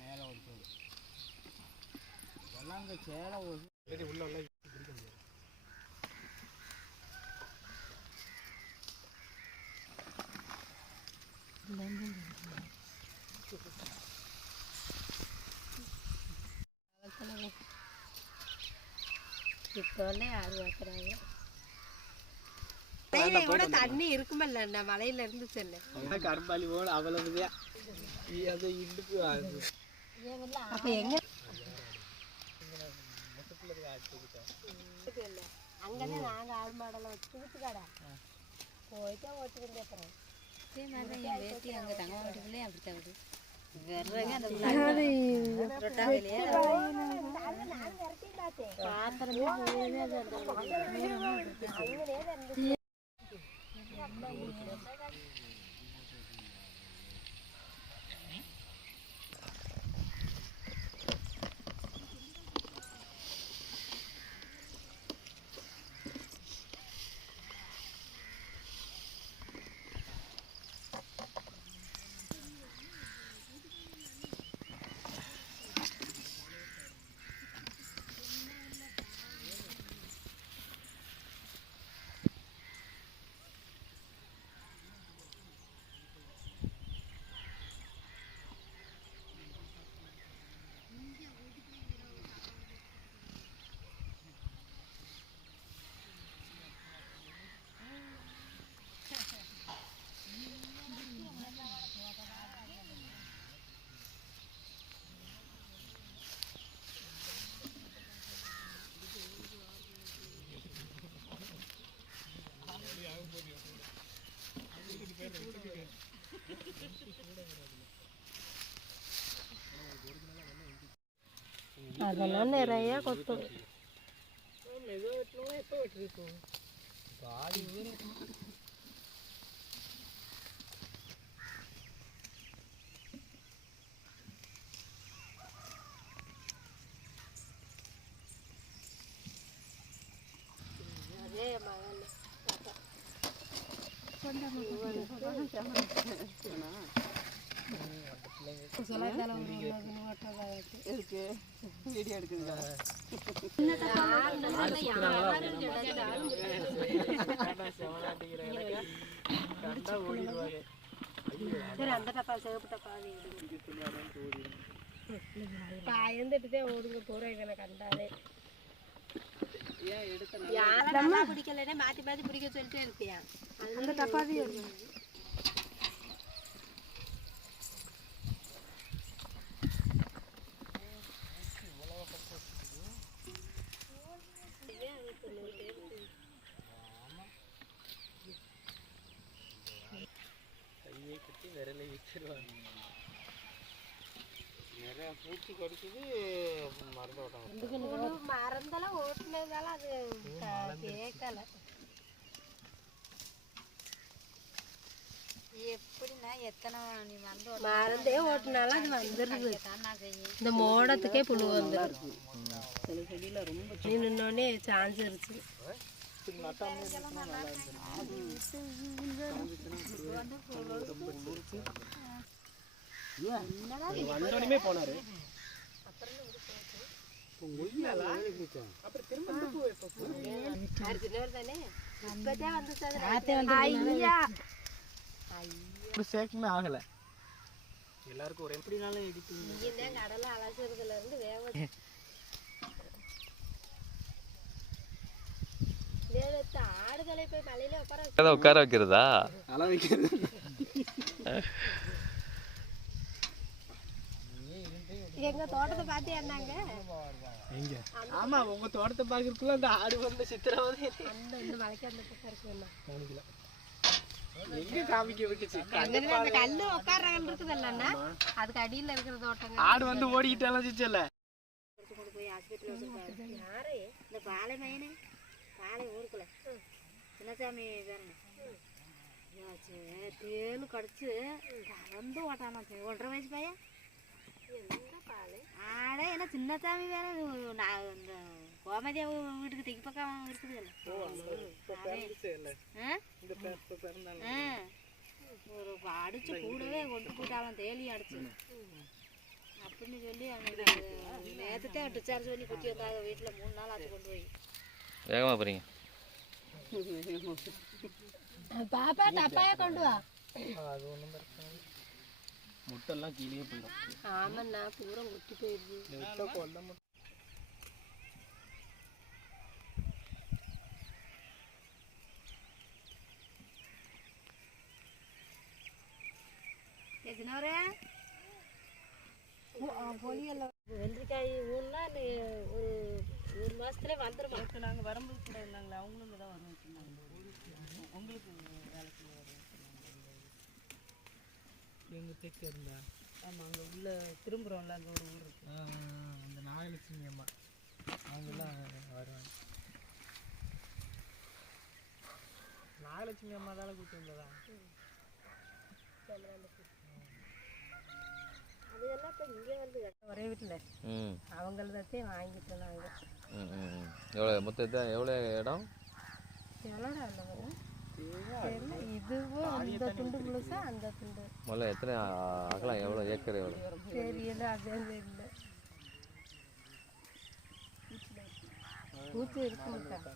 மேலே ஒரு சோடு இதெல்லாம் இந்த சேலை உள்ள உள்ள பிடிக்க முடியாது. தண்ணி இருக்குமல்ல மலையில இருந்து செல்ல கரும்பாலி போல அவ்வளவுதான் அது இடுக்கு அப்ப எங்க அங்கதான் நாங்க ஆடு மாடெல்லாம் வச்சு வீட்டுக்காடா போயிட்டா ஓட்டுக்கிட்டு அப்புறம் இதே மாதிரி என் பேத்தி அங்கே தங்க வீட்டுக்குள்ளே அப்படித்தான் விடு அதெல்லாம் நிறைய கொத்தும் அதே மகன் வீடியோ எடுக்குதுங்க அந்த டப்பா சிவப்பு டப்பா பயந்துட்டுதே ஓடுங்க போற இவனை கண்டாலே பிடிக்கலன்னா மாத்தி மாத்தி பிடிக்க சொல்லிட்டே இருப்பியா அந்த டப்பாவே கையை கட்டி விரலை வச்சிருவாங்க. நிறைய பூச்சி கடிக்குது மருந்து ஓட்டாங்க மறந்தெல்லாம் ஓட்டுனதால அது கேட்கல எப்படின்னா எத்தனை நீ மறந்தே ஓட்டுனாலும் அது வந்துடுது. இந்த மோடத்துக்கே புழு வந்துடுது. நீ நின்னோடனே சான்ஸ் இருச்சு. வந்தோடனே போனாரு சேர்க்குமே ஆகல. எல்லாருக்கும் ஒரு எப்படினாலும் இடிச்சு கடலை அலசுறதுல இருந்து வேக ஆடுகளை போய் மலையில உட்கார வைக்கிறதா அள வைக்கிறது. எங்க தோட்டத்தை பார்த்து என்னங்க ஆமா உங்க தோட்டத்தை பாக்குறதுக்குள்ள அந்த ஆடு வந்து சித்திரவதை இந்த மலைக்கு அந்த பக்கம் இருக்குல்ல எங்க காமிக்க வைக்கச்சு அந்த கல்லு உட்கார இருக்குதுல்லண்ணா அதுக்கு அடியில இருக்கிற தோட்டங்க ஆடு வந்து ஓடிக்கிட்டு அலைஞ்சிச்சல்ல. போய் ஹாஸ்பிட்டல் வச்சிருக்காரு யாரு இந்த பாலை மையனே பாலை ஊருக்குள்ள சின்னசாமி பேரனு தேலு கடிச்சு கறந்து ஓட்டானா 1.5 வயசு பையன். ஆடே என்ன சின்னசாமி வேற இந்த கோமதியா வீட்டுக்கு தெக்கு பக்கம் இருக்குதுல்ல ஒரு அடிச்சு கூடவே கொண்டு போட்டாலும் தேலி அடிச்சு அப்படின்னு வரேன்னு சொல்லி நேற்று தான் டிஸ்சார்ஜ் பண்ணி குத்தி வந்தாங்க வீட்டில் 3 நாள் ஆச்சு கொண்டு போய். வேகமாக போகிறீங்க. பாப்பா டப்பாயை கொண்டு வா. அது ஒன்றும் பிரச்சனை இல்லை. முட்டைலாம் கீழே போயிடும். ஆமாண்ணா பூரா குட்டி போயிடுது. முட்டை கொல்ல முட்டை. எத்தனை பொரியெல்லாம் வெள்ளரிக்காய் ஊன்னா ஒரு மாதத்துல வந்துருமா? நாங்கள் வரும்போது கூட இருந்தாங்களே, அவங்களும் தான் வர வச்சுருந்தாங்க. உங்களுக்கு வேலைக்கு எங்கள் தெற்கு இருந்தா? ஆமாம், அங்கே உள்ள திரும்புகிறோம்ல, அங்கே ஒரு ஊர் இருக்கு. அந்த நாகலட்சுமி அம்மா அவங்கெல்லாம் வருவாங்க. நாகலட்சுமி அம்மா தானே கூப்பிட்டு வந்ததா? அதெல்லாம் இப்போ இங்கே வந்து ஒரே வீட்டில் அவங்களதான் வாங்கிட்டு நாங்கள். எவ்வளோ மொத்தம் எவ்வளோ இடம்? எவ்வளோடா இல்லை வரும் இதுவும் அந்த துண்டு முழுசா அந்த துண்டு முதல்ல எத்தனை அகலம், எவ்வளோ ஏக்கர், எவ்வளோ தெரியல. அதே இல்லை பூச்சி இருக்க மாட்டாங்க.